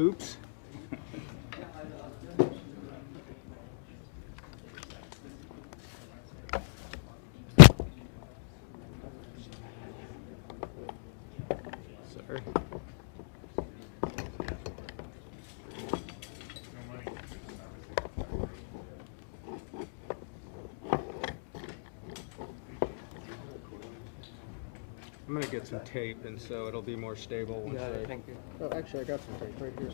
Oops. Sorry. I'm gonna get some tape, and so it'll be more stable. Once Thank you. Oh, actually, I got some tape right here.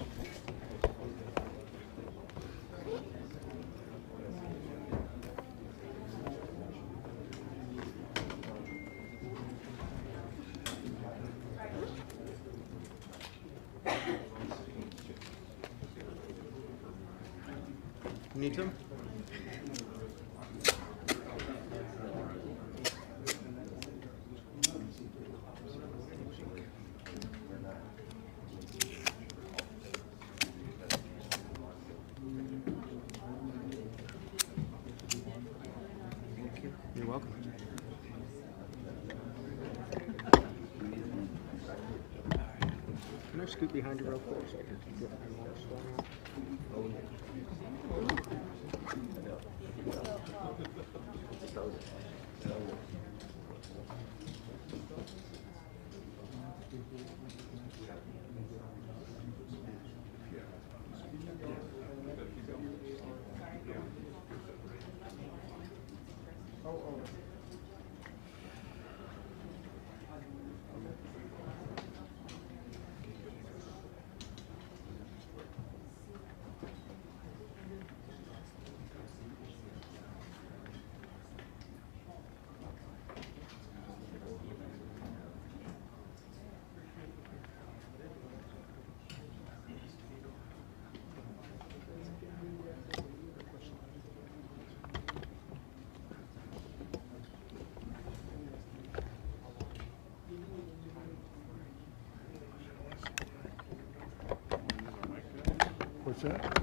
You need some? You're welcome. Can I scoot behind you real quick so I can get my more stuff out? What's that?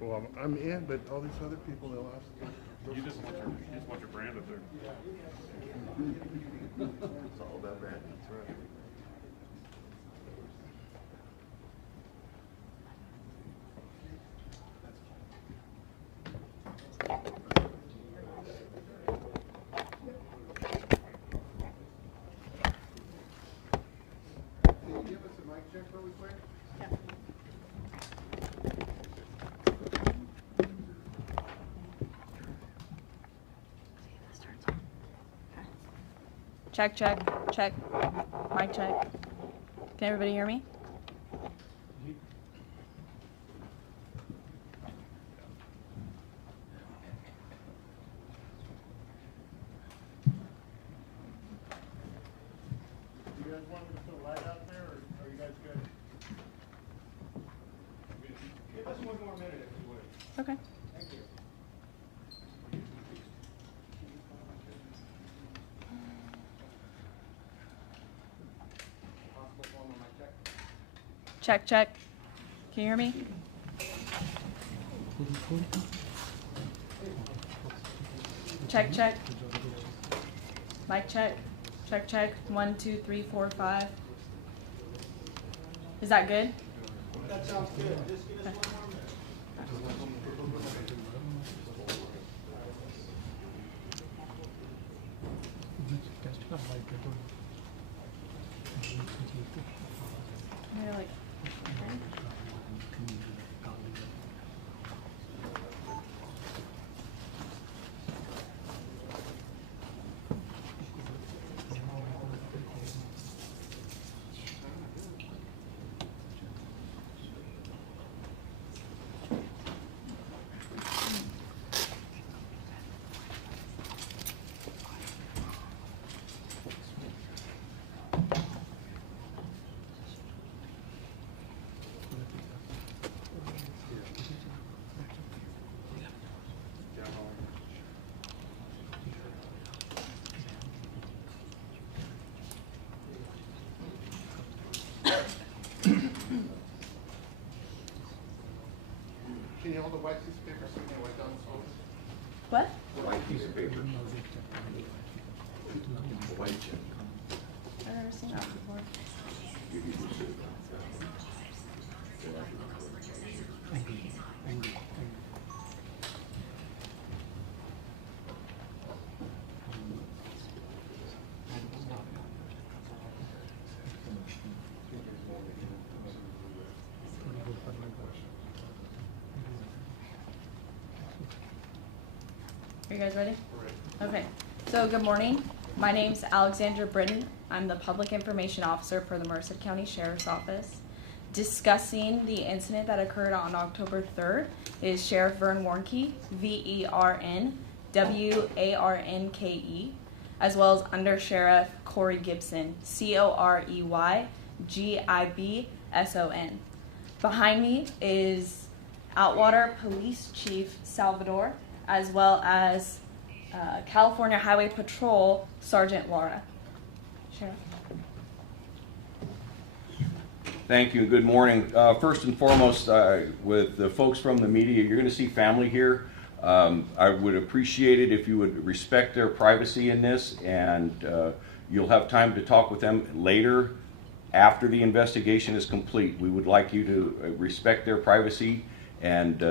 Well, I'm in, but all these other people, they'll ask. You just want your brand up there. It's all about brand, that's right. Can you give us a mic check really quick? Check, check, check. Mic check. Can everybody hear me? You guys want me to put a light out there, or are you guys good? Give us one more minute if you would. Okay. Thank you. Check, check. Can you hear me? Check, check. Mic check. Check, check. 1, 2, 3, 4, 5. Is that good? That sounds good. Just give us one more minute. You're like, Can you hold a white piece of paper so we can write down this one? what? White piece of paper. A white check. I've never seen that before. You can just sit. Are you guys ready? All right. Okay. So good morning. My name's Alexandra Britton. I'm the Public Information Officer for the Merced County Sheriff's Office. Discussing the incident that occurred on October 3rd is Sheriff Vern Warnke, VERN WARNKE, as well as Under Sheriff Corey Gibson, COREYGIBSON. Behind me is Outwater Police Chief Salvador, as well as California Highway Patrol Sergeant Laura. Sheriff. Thank you and good morning. First and foremost, with the folks from the media, you're going to see family here. I would appreciate it if you would respect their privacy in this, and you'll have time to talk with them later after the investigation is complete. We would like you to respect their privacy and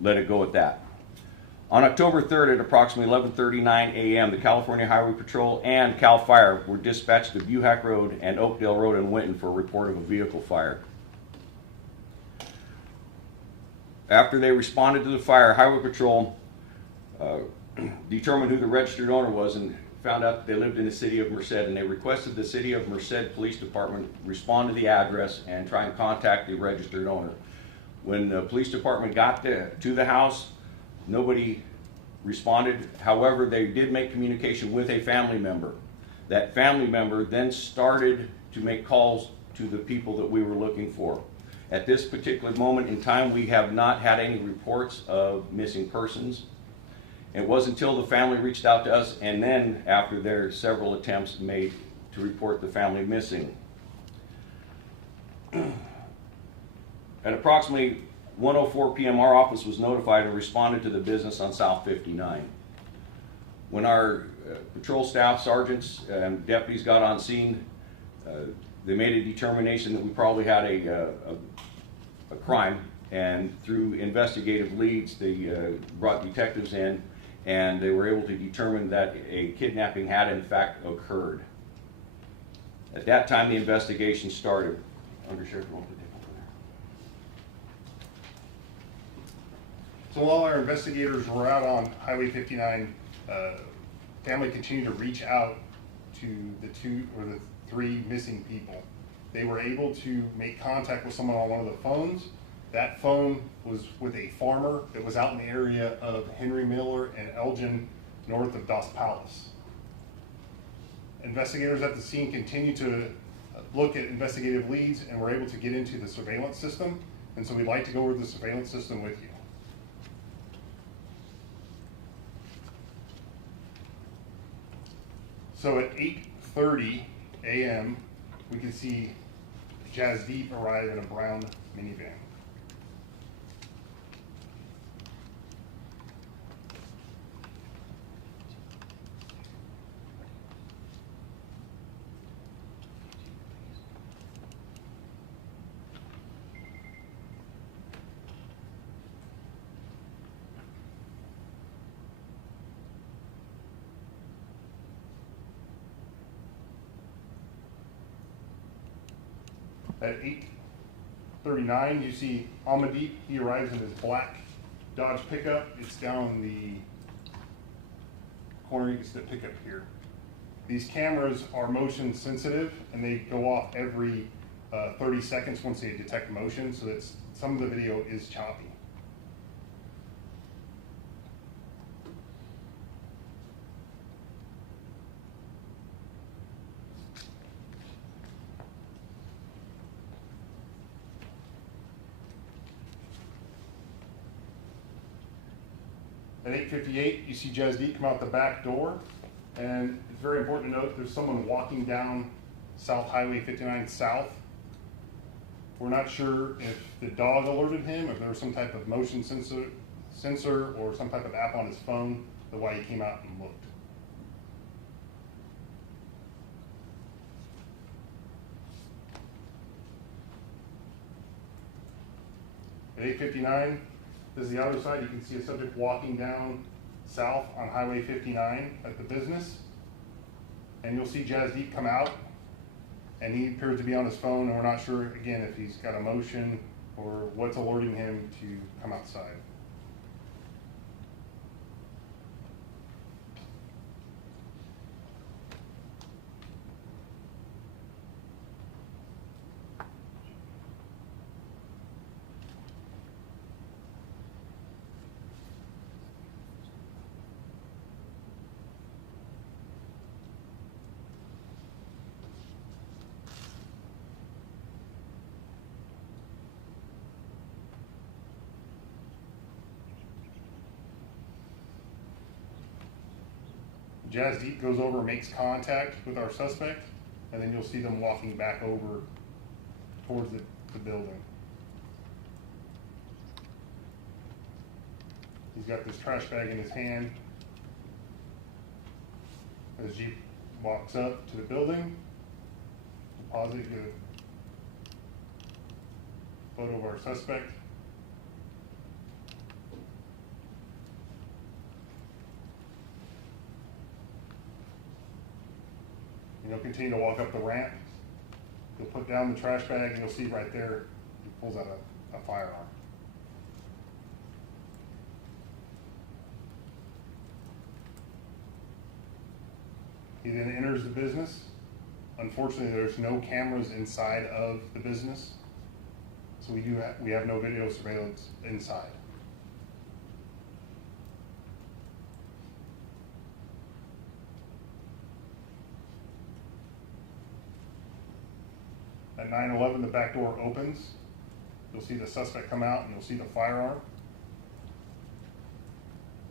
let it go at that. On October 3rd at approximately 11:39 a.m., the California Highway Patrol and CAL FIRE were dispatched to Buhack Road and Oakdale Road in Winton for a report of a vehicle fire. After they responded to the fire, Highway Patrol determined who the registered owner was and found out that they lived in the city of Merced, and they requested the city of Merced Police Department respond to the address and try and contact the registered owner. When the police department got to the house, nobody responded. However, they did make communication with a family member. That family member then started to make calls to the people that we were looking for. At this particular moment in time, we have not had any reports of missing persons. It wasn't until the family reached out to us, and then after their several attempts made to report the family missing. At approximately 1:04 p.m. our office was notified and responded to the business on South 59. When our patrol staff, sergeants, and deputies got on scene, they made a determination that we probably had a crime, and through investigative leads they brought detectives in, and they were able to determine that a kidnapping had in fact occurred. At that time the investigation started. Undersheriff, you want to take over there? So while our investigators were out on Highway 59, family continued to reach out to the three missing people. They were able to make contact with someone on one of the phones. That phone was with a farmer that was out in the area of Henry Miller and Elgin, north of Dos Palace. Investigators at the scene continued to look at investigative leads and were able to get into the surveillance system. And so we'd like to go over the surveillance system with you. So at 8:30 a.m., we can see Jasdeep arrive in a brown minivan. At 8:39, you see Amadeep. He arrives in his black Dodge pickup. It's down the corner. You can see the pickup here. These cameras are motion sensitive, and they go off every 30 seconds once they detect motion, so that some of the video is choppy. At 8:58, you see Jasdeep come out the back door, and it's very important to note there's someone walking down South Highway 59 South. We're not sure if the dog alerted him, if there was some type of motion sensor or some type of app on his phone, the why he came out and looked. At 8:59, this is the other side. You can see a subject walking down south on Highway 59 at the business. And you'll see Jasdeep come out, and he appears to be on his phone, and we're not sure, again, if he's got a motion or what's alerting him to come outside. Jazz Deep goes over, makes contact with our suspect, and then you'll see them walking back over towards the building. He's got this trash bag in his hand. As Jeep walks up to the building, deposit the photo of our suspect. And he'll continue to walk up the ramp. He'll put down the trash bag, and you'll see right there, he pulls out a firearm. He then enters the business. Unfortunately, there's no cameras inside of the business, so we have no video surveillance inside. At 9/11, the back door opens. You'll see the suspect come out, and you'll see the firearm.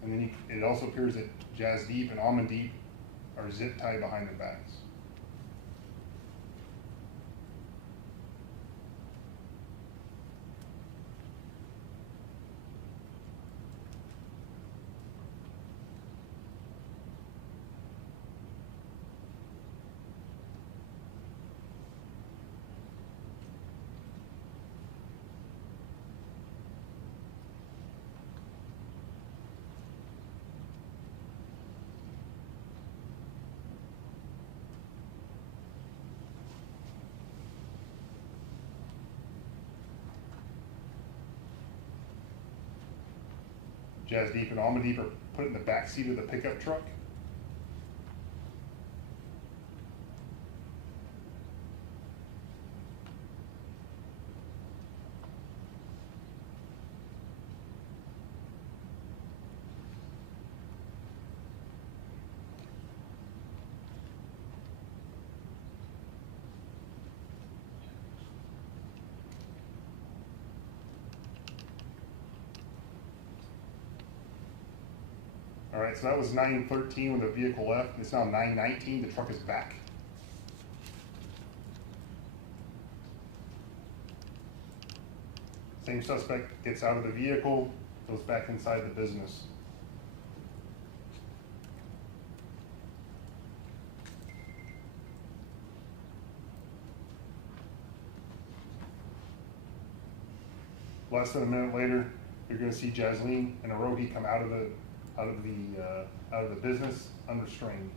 And then it also appears that Jazz Deep and Almond Deep are zip tied behind their backs. Jazz Deep and Almond Deep are put in the back seat of the pickup truck. All right, so that was 9:13 when the vehicle left. It's now 9:19. The truck is back. Same suspect gets out of the vehicle, goes back inside the business. Less than a minute later, you're going to see Jasleen and Arohi come out of the business unrestrained.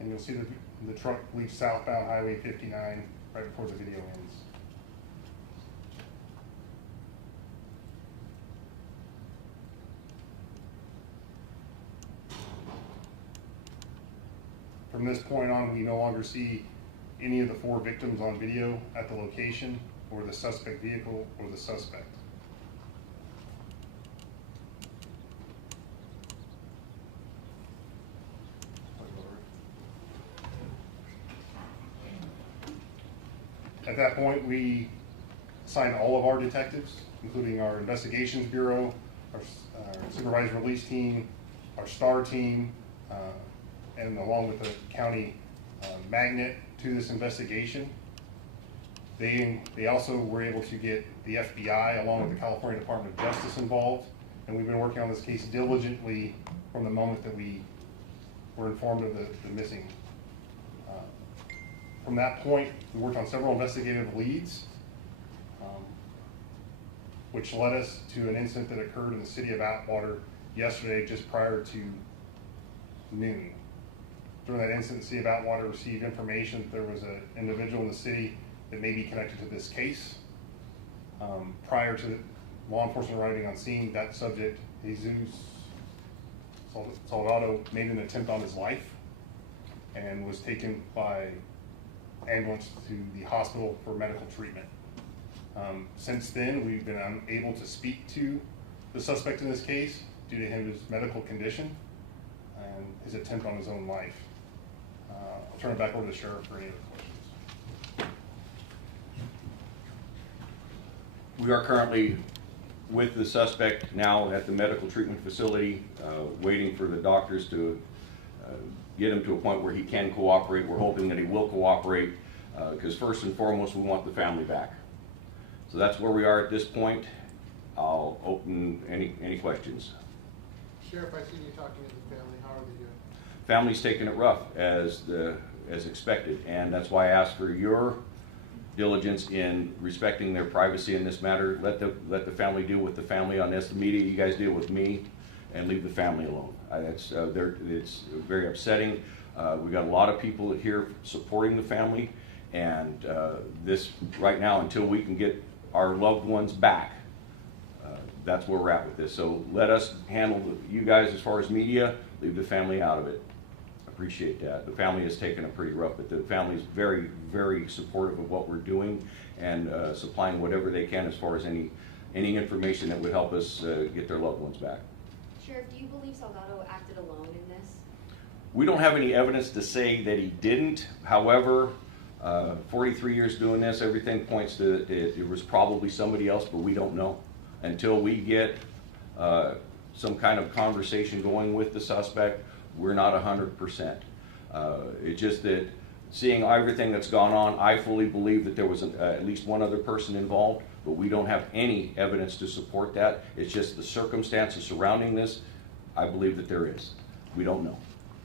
And you'll see the truck leave southbound Highway 59 right before the video ends. From this point on, we no longer see any of the 4 victims on video at the location, or the suspect vehicle, or the suspect. At that point, we assign all of our detectives, including our investigations bureau, our supervised release team, our STAR team, and along with the county magnet to this investigation. They also were able to get the FBI along with the California Department of Justice involved, and we've been working on this case diligently from the moment that we were informed of the missing. From that point, we worked on several investigative leads, which led us to an incident that occurred in the city of Atwater yesterday, just prior to noon. During that incident, the city of Atwater received information that there was an individual in the city that may be connected to this case. Prior to law enforcement arriving on scene, that subject, Jesus Salgado, made an attempt on his life and was taken by ambulance to the hospital for medical treatment. Since then, we've been unable to speak to the suspect in this case due to his medical condition and his attempt on his own life. I'll turn it back over to the sheriff for any other questions. We are currently with the suspect now at the medical treatment facility, waiting for the doctors to get him to a point where he can cooperate. We're hoping that he will cooperate, because first and foremost, we want the family back. So that's where we are at this point. I'll open any questions. Sheriff, I seen you talking to the family. How are they doing? Family's taking it rough as expected, and that's why I asked for your diligence in respecting their privacy in this matter. Let the family deal with the family on this. The media, you guys deal with me, and leave the family alone. It's very upsetting. We got a lot of people here supporting the family, and this right now, until we can get our loved ones back, that's where we're at with this. So let us handle you guys as far as media. Leave the family out of it. Appreciate that. The family has taken it pretty rough, but the family is very, very supportive of what we're doing and supplying whatever they can as far as any information that would help us get their loved ones back. Sheriff, do you believe Salgado acted alone in this? We don't have any evidence to say that he didn't. However, 43 years doing this, everything points to it was probably somebody else, but we don't know until we get some kind of conversation going with the suspect. We're not 100%. It's just that seeing everything that's gone on, I fully believe that there was at least one other person involved, but we don't have any evidence to support that. It's just the circumstances surrounding this. I believe that there is. We don't know.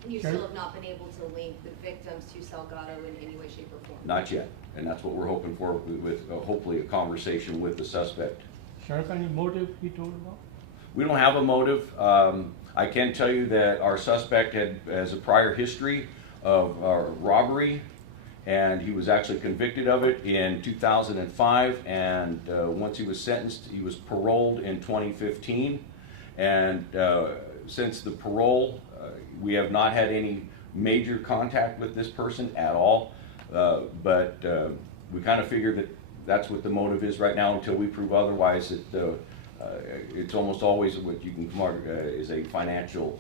And you still have not been able to link the victims to Salgado in any way, shape, or form? Not yet, and that's what we're hoping for with hopefully a conversation with the suspect. Sheriff, any motive he told about? We don't have a motive. I can tell you that our suspect has a prior history of robbery, and he was actually convicted of it in 2005, and once he was sentenced, he was paroled in 2015, and since the parole, we have not had any major contact with this person at all, but we kind of figure that that's what the motive is right now until we prove otherwise. It's almost always what you can mark is a financial.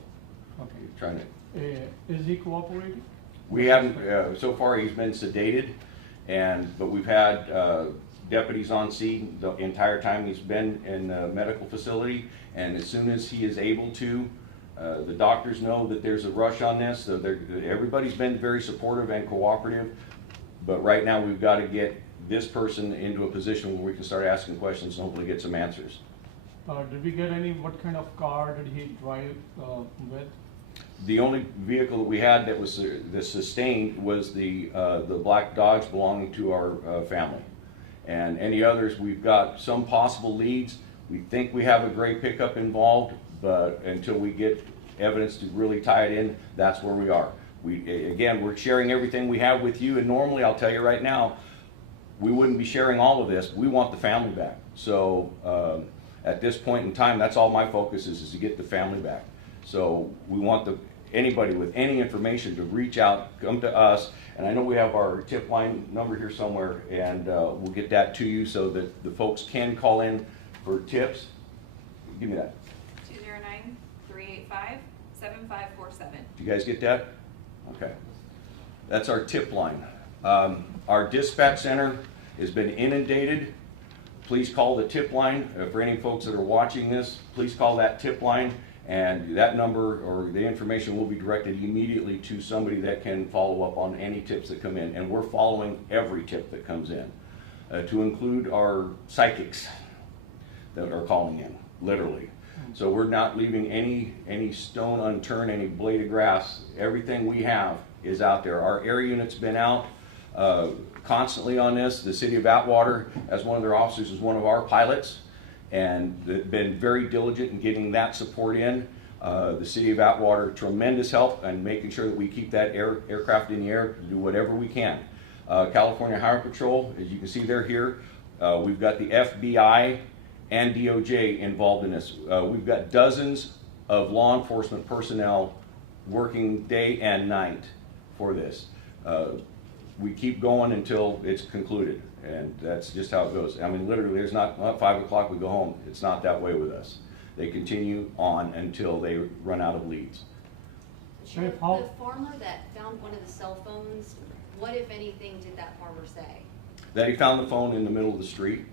Okay. Trying to. Is he cooperating? We haven't. So far, he's been sedated, but we've had deputies on scene the entire time he's been in the medical facility. And as soon as he is able to, the doctors know that there's a rush on this. So everybody's been very supportive and cooperative. But right now, we've got to get this person into a position where we can start asking questions and hopefully get some answers. Did we get what kind of car did he drive with? The only vehicle that we had that was sustained was the black Dodge belonging to our family. And any others, we've got some possible leads. We think we have a gray pickup involved, but until we get evidence to really tie it in, that's where we are. Again, we're sharing everything we have with you, and normally, I'll tell you right now, we wouldn't be sharing all of this. We want the family back. So at this point in time, that's all my focus is to get the family back. So we want anybody with any information to reach out, come to us, and I know we have our tip line number here somewhere, and we'll get that to you so that the folks can call in for tips. Give me that. 209-385-7547. Do you guys get that? Okay. That's our tip line. Our dispatch center has been inundated. Please call the tip line. For any folks that are watching this, please call that tip line And that number or the information will be directed immediately to somebody that can follow up on any tips that come in. And we're following every tip that comes in, to include our psychics that are calling in, literally. So we're not leaving any stone unturned, any blade of grass. Everything we have is out there. Our air unit's been out constantly on this. The city of Atwater, as one of their officers, is one of our pilots, and they've been very diligent in getting that support in. The city of Atwater, tremendous help in making sure that we keep that aircraft in the air to do whatever we can. California Highway Patrol, as you can see, they're here. We've got the FBI and DOJ involved in this. We've got dozens of law enforcement personnel working day and night for this. We keep going until it's concluded, and that's just how it goes. I mean, literally, there's not 5 o'clock we go home. It's not that way with us. They continue on until they run out of leads. Sheriff, The how, farmer that found one of the cell phones, what, if anything, did that farmer say? That he found the phone in the middle of the street,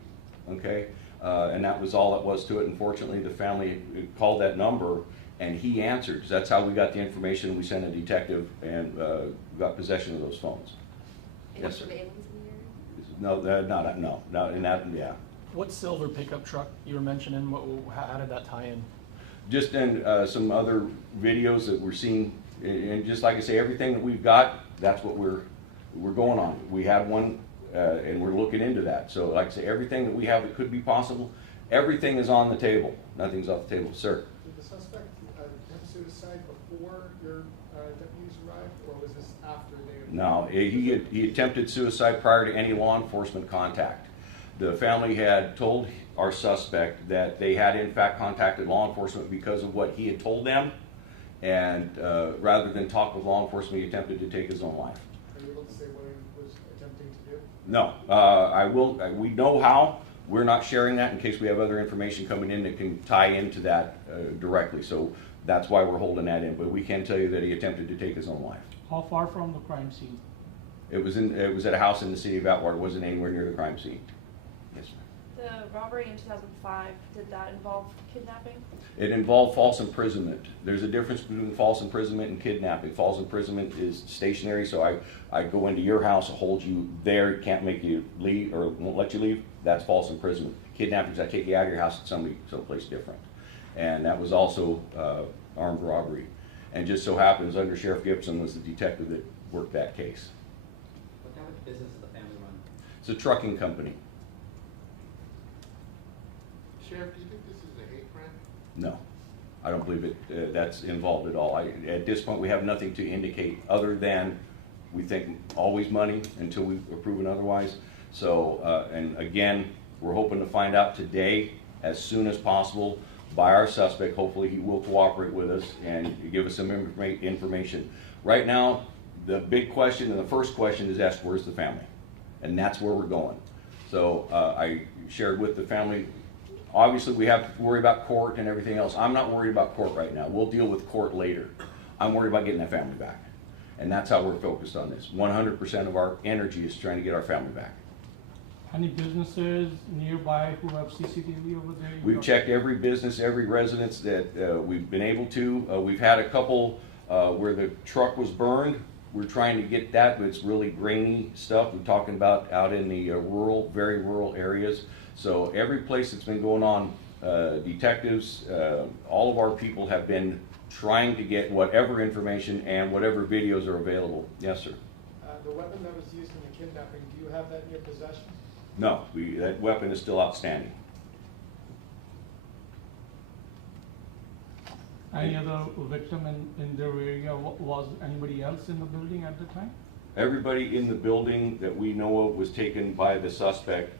okay? And that was all it was to it. Unfortunately, the family called that number and he answered. That's how we got the information. We sent a detective and got possession of those phones. Any Yes, sir. surveillance in the area? No, in that, yeah. What silver pickup truck you were mentioning? How did that tie in? Just in some other videos that we're seeing, and just like I say, everything that we've got, that's what we're going on. We had one, and we're looking into that. So like I say, everything that we have that could be possible, everything is on the table. Nothing's off the table, sir. Did the suspect attempt suicide before your deputies arrived, or was this after they? No, he attempted suicide prior to any law enforcement contact. The family had told our suspect that they had in fact contacted law enforcement because of what he had told them, and rather than talk with law enforcement, he attempted to take his own life. Are you able to say what he was attempting to do? No, I will. We know how. We're not sharing that in case we have other information coming in that can tie into that directly. So that's why we're holding that in. But we can tell you that he attempted to take his own life. how far from the crime scene? It was at a house in the city of Atwater. It wasn't anywhere near the crime scene. Yes, ma'am. The robbery in 2005, did that involve kidnapping? It involved false imprisonment. There's a difference between false imprisonment and kidnapping. False imprisonment is stationary, so I go into your house, hold you there, can't make you leave or won't let you leave. That's false imprisonment. Kidnapping is I take you out of your house to someplace different. And that was also armed robbery. And just so happens, Under Sheriff Gibson was the detective that worked that case. What kind of business does the family run? It's a trucking company. Sheriff, do you think this is a hate crime? No, I don't believe that's involved at all. At this point, we have nothing to indicate other than we think always money until we've proven otherwise. So, and again, we're hoping to find out today as soon as possible by our suspect. Hopefully he will cooperate with us and give us some information. Right now, the big question and the first question is asked, where's the family? And that's where we're going. So I shared with the family, obviously we have to worry about court and everything else. I'm not worried about court right now. We'll deal with court later. I'm worried about getting that family back. And that's how we're focused on this. 100% of our energy is trying to get our family back. Any businesses nearby who have CCTV over there? We've checked every business, every residence that we've been able to. We've had a couple where the truck was burned. We're trying to get that, but it's really grainy stuff. We're talking about out in the rural, very rural areas. So every place that's been going on, detectives, all of our people have been trying to get whatever information and whatever videos are available. Yes, sir. The weapon that was used in the kidnapping, do you have that in your possession? No, that weapon is still outstanding. Any other victim in their area? Was anybody else in the building at the time? Everybody in the building that we know of was taken by the suspect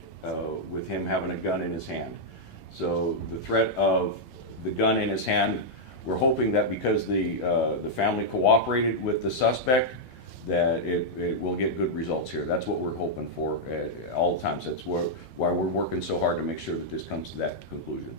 with him having a gun in his hand. So the threat of the gun in his hand, we're hoping that because the family cooperated with the suspect, that it will get good results here. That's what we're hoping for at all times. That's why we're working so hard to make sure that this comes to that conclusion.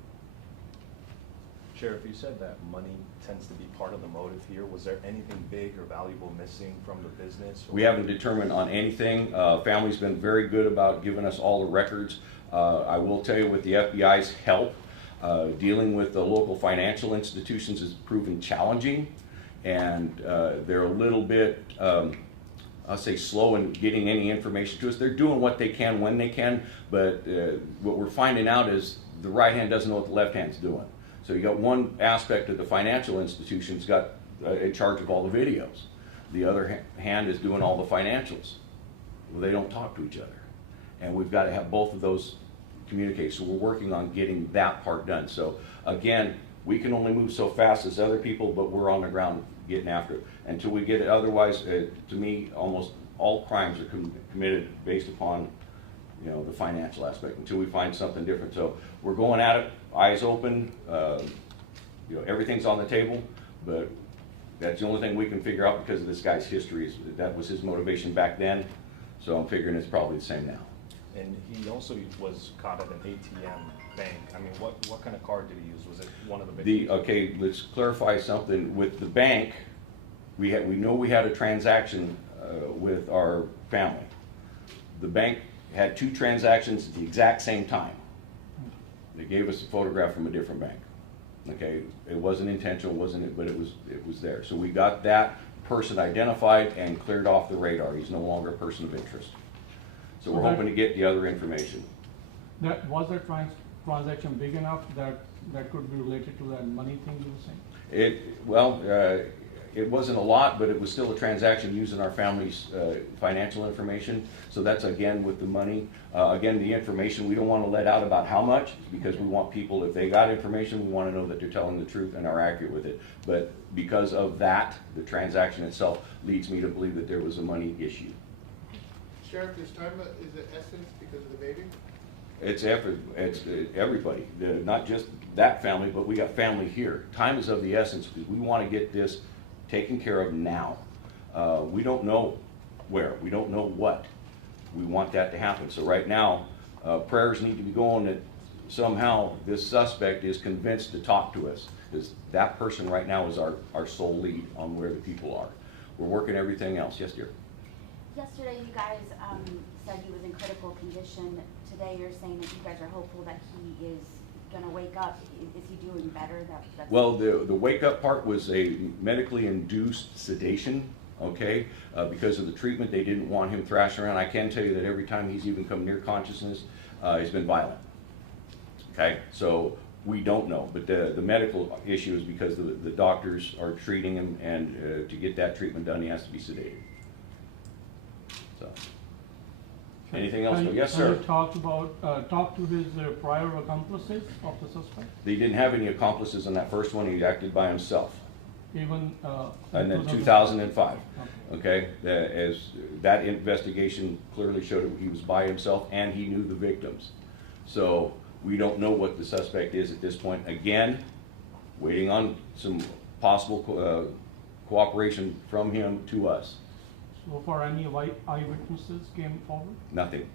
Sheriff, you said that money tends to be part of the motive here. Was there anything big or valuable missing from the business? We haven't determined on anything. Family's been very good about giving us all the records. I will tell you, with the FBI's help, Dealing with the local financial institutions has proven challenging, and they're a little bit, I'll say, slow in getting any information to us. They're doing what they can when they can, but what we're finding out is the right hand doesn't know what the left hand's doing. So you got one aspect of the financial institutions got in charge of all the videos. The other hand is doing all the financials. Well, they don't talk to each other. And we've got to have both of those communicate. So we're working on getting that part done. So again, we can only move so fast as other people, but we're on the ground getting after it. Until we get it, otherwise, to me, almost all crimes are committed based upon, you know, the financial aspect, until we find something different. So we're going at it, eyes open, you know, everything's on the table, but that's the only thing we can figure out because of this guy's history. That was his motivation back then, so I'm figuring it's probably the same now. And he also was caught at an ATM bank. I mean, what kind of card did he use? Was it one of the big ones? Okay, let's clarify something. With the bank, we know we had a transaction with our family. The bank had two transactions at the exact same time. They gave us a photograph from a different bank. Okay, it wasn't intentional, wasn't it? But it was there. So we got that person identified and cleared off the radar. He's no longer a person of interest. So we're hoping to get the other information. That was a transaction big enough that could be related to that money thing you were saying? It wasn't a lot, but it was still a transaction using our family's financial information. So that's again with the money. Again, the information we don't want to let out about how much, because we want people, if they got information, we want to know that they're telling the truth and are accurate with it. But because of that, the transaction itself leads me to believe that there was a money issue. Sheriff, is time of the essence because of the baby? It's everybody, not just that family, but we got family here. Time is of the essence because we want to get this taken care of now. We don't know where, we don't know what. We want that to happen. So right now, prayers need to be going that somehow this suspect is convinced to talk to us, because that person right now is our sole lead on where the people are. We're working everything else. Yes, dear? Yesterday, you guys said he was in critical condition. Today, you're saying that you guys are hopeful that he is going to wake up. Is he doing better? Well, the wake up part was a medically induced sedation, okay? Because of the treatment, they didn't want him thrashing around. I can tell you that every time he's even come near consciousness, he's been violent, okay? So we don't know, but the medical issue is because the doctors are treating him, and to get that treatment done, he has to be sedated. So, anything else? Yes, sir. Can you talk to his prior accomplices of the suspect? They didn't have any accomplices in that first one. He acted by himself. Even and then 2005. Okay, as that investigation clearly showed, he was by himself and he knew the victims. So we don't know what the suspect is at this point. Again, waiting on some possible cooperation from him to us. So far, any eyewitnesses came forward? Nothing.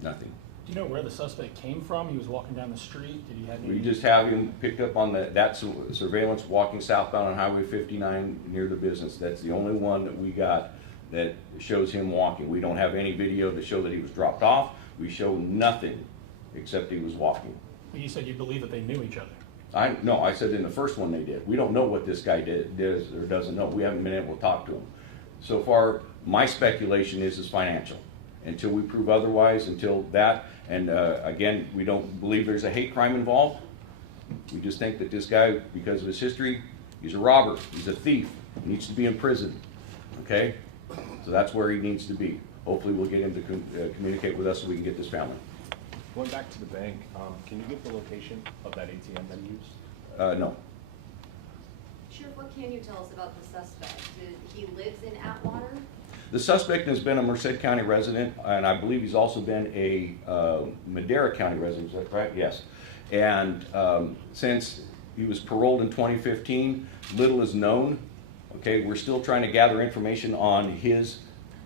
Nothing. Do you know where the suspect came from? He was walking down the street. Did he have any? We just have him picked up on that surveillance walking southbound on Highway 59 near the business. That's the only one that we got that shows him walking. We don't have any video to show that he was dropped off. We show nothing except he was walking. You said you believe that they knew each other. No, I said in the first one they did. We don't know what this guy did or doesn't know. We haven't been able to talk to him. So far, my speculation is financial. Until we prove otherwise, until that, and again, we don't believe there's a hate crime involved. We just think that this guy, because of his history, he's a robber, he's a thief, he needs to be in prison, okay? So that's where he needs to be. Hopefully we'll get him to communicate with us so we can get this family. Going back to the bank, can you give the location of that ATM that you used? No. Sheriff, what can you tell us about the suspect? He lives in Atwater? The suspect has been a Merced County resident, and I believe he's also been a Madera County resident, is that right? Yes. And since he was paroled in 2015, little is known. Okay, we're still trying to gather information on his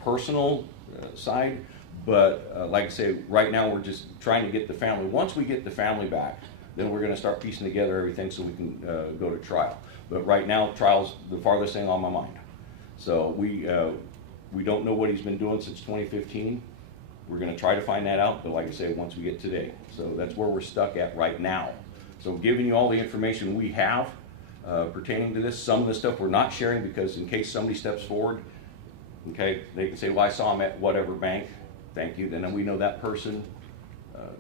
personal side, but like I say, right now we're just trying to get the family. Once we get the family back, then we're going to start piecing together everything so we can go to trial. But right now, trial's the farthest thing on my mind. So we don't know what he's been doing since 2015. We're gonna try to find that out, but like I say, once we get today. So that's where we're stuck at right now. So giving you all the information we have pertaining to this. Some of the stuff we're not sharing because in case somebody steps forward, okay, they can say, well, I saw him at whatever bank. Thank you. Then we know that person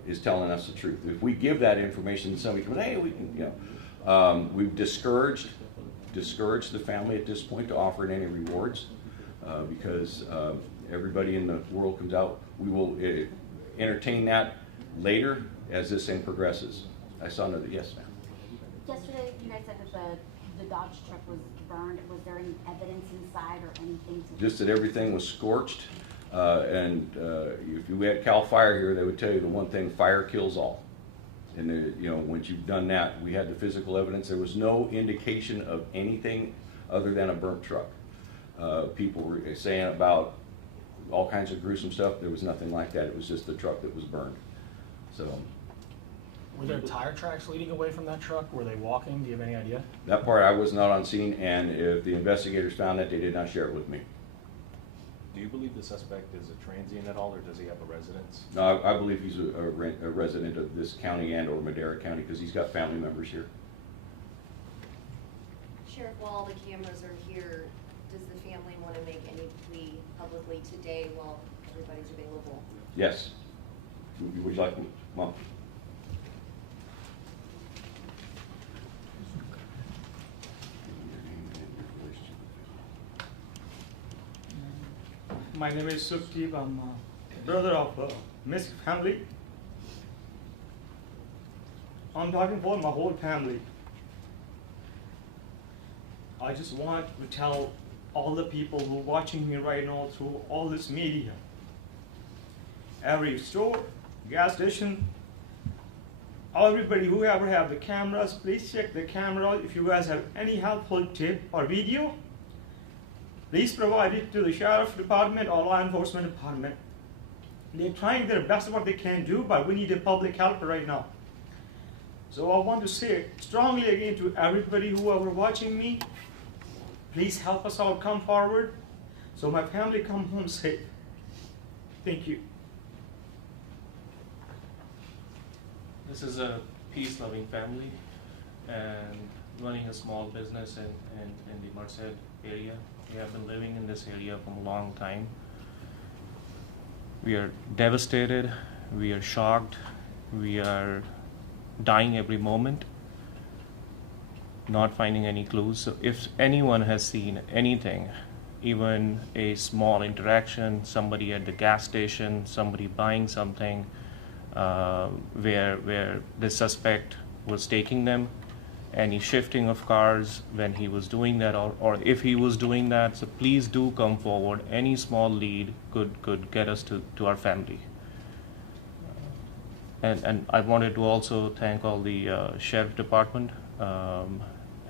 is telling us the truth. If we give that information, somebody goes, hey, we can, you know. We've discouraged the family at this point to offer any rewards because everybody in the world comes out. We will entertain that later as this thing progresses. I saw another, yes, ma'am. Yesterday, you guys said that the Dodge truck was burned. Was there any evidence inside or anything? Just that everything was scorched. If you had CAL FIRE here, they would tell you the one thing: fire kills all. And you know, once you've done that, we had the physical evidence. There was no indication of anything other than a burnt truck. People were saying about all kinds of gruesome stuff. There was nothing like that. It was just the truck that was burned. So. Were there tire tracks leading away from that truck? Were they walking? Do you have any idea? That part I was not on scene, and if the investigators found that, they did not share it with me. Do you believe the suspect is a transient at all, or does he have a residence? No, I believe he's a resident of this county and or Madera County because he's got family members here. Sheriff, while the cameras are here, does the family want to make any plea publicly today while everybody's available? Yes. Would you like to, Mom? My name is Sukdeep. I'm a brother of Merced family. I'm talking for my whole family. I just want to tell all the people who are watching me right now through all this media. Every store, gas station, everybody who ever have the cameras, please check the camera. If you guys have any helpful tip or video, please provide it to the Sheriff Department or Law Enforcement Department. They're trying their best what they can do, but we need a public help right now. So I want to say strongly again to everybody who are watching me, please help us all come forward so my family come home safe. Thank you. This is a peace-loving family and running a small business in the Merced area. We have been living in this area for a long time. We are devastated, we are shocked, we are dying every moment, not finding any clues. So if anyone has seen anything, even a small interaction, somebody at the gas station, somebody buying something, where the suspect was taking them, any shifting of cars when he was doing that, or if he was doing that, so please do come forward. Any small lead could get us to our family. And I wanted to also thank all the Sheriff Department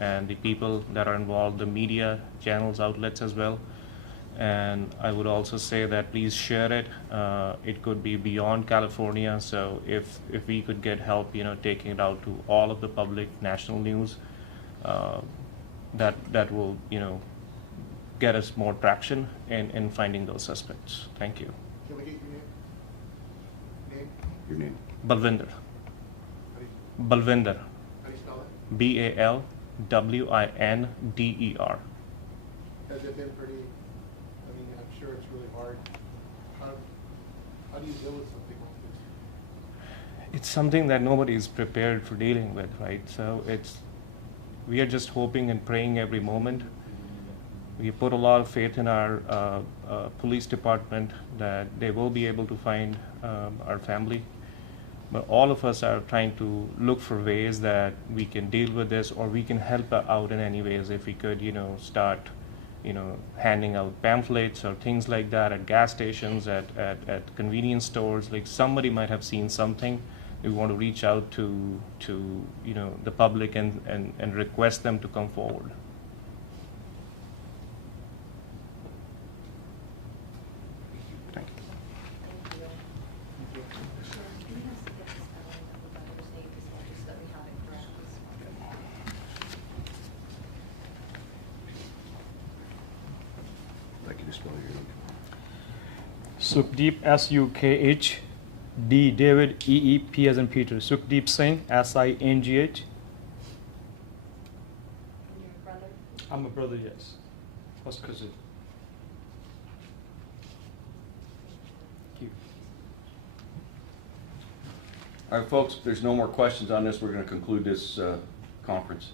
and the people that are involved, the media channels, outlets as well. And I would also say that please share it. It could be beyond California, so if we could get help, taking it out to all of the public, national news, that will, get us more traction in finding those suspects. Thank you. Can we get your name? Your name? Balwinder. Balwinder. How do you spell it? Balwinder. Has it been pretty, I'm sure it's really hard. How do you deal with something like this? It's something that nobody is prepared for dealing with, right? So we are just hoping and praying every moment. We put a lot of faith in our police department that they will be able to find our family. But all of us are trying to look for ways that we can deal with this, or we can help out in any ways. If we could, start, handing out pamphlets or things like that at gas stations, at convenience stores. Like somebody might have seen something. We want to reach out to the public and request them to come forward. Thank you. Sukhdeep, S-U-K-H, D, David, E-E, P as in Peter. Sukhdeep Singh, S-I-N-G-H. And your brother? I'm a brother, yes. First cousin. Thank you. All right, folks, if there's no more questions on this, we're going to conclude this conference.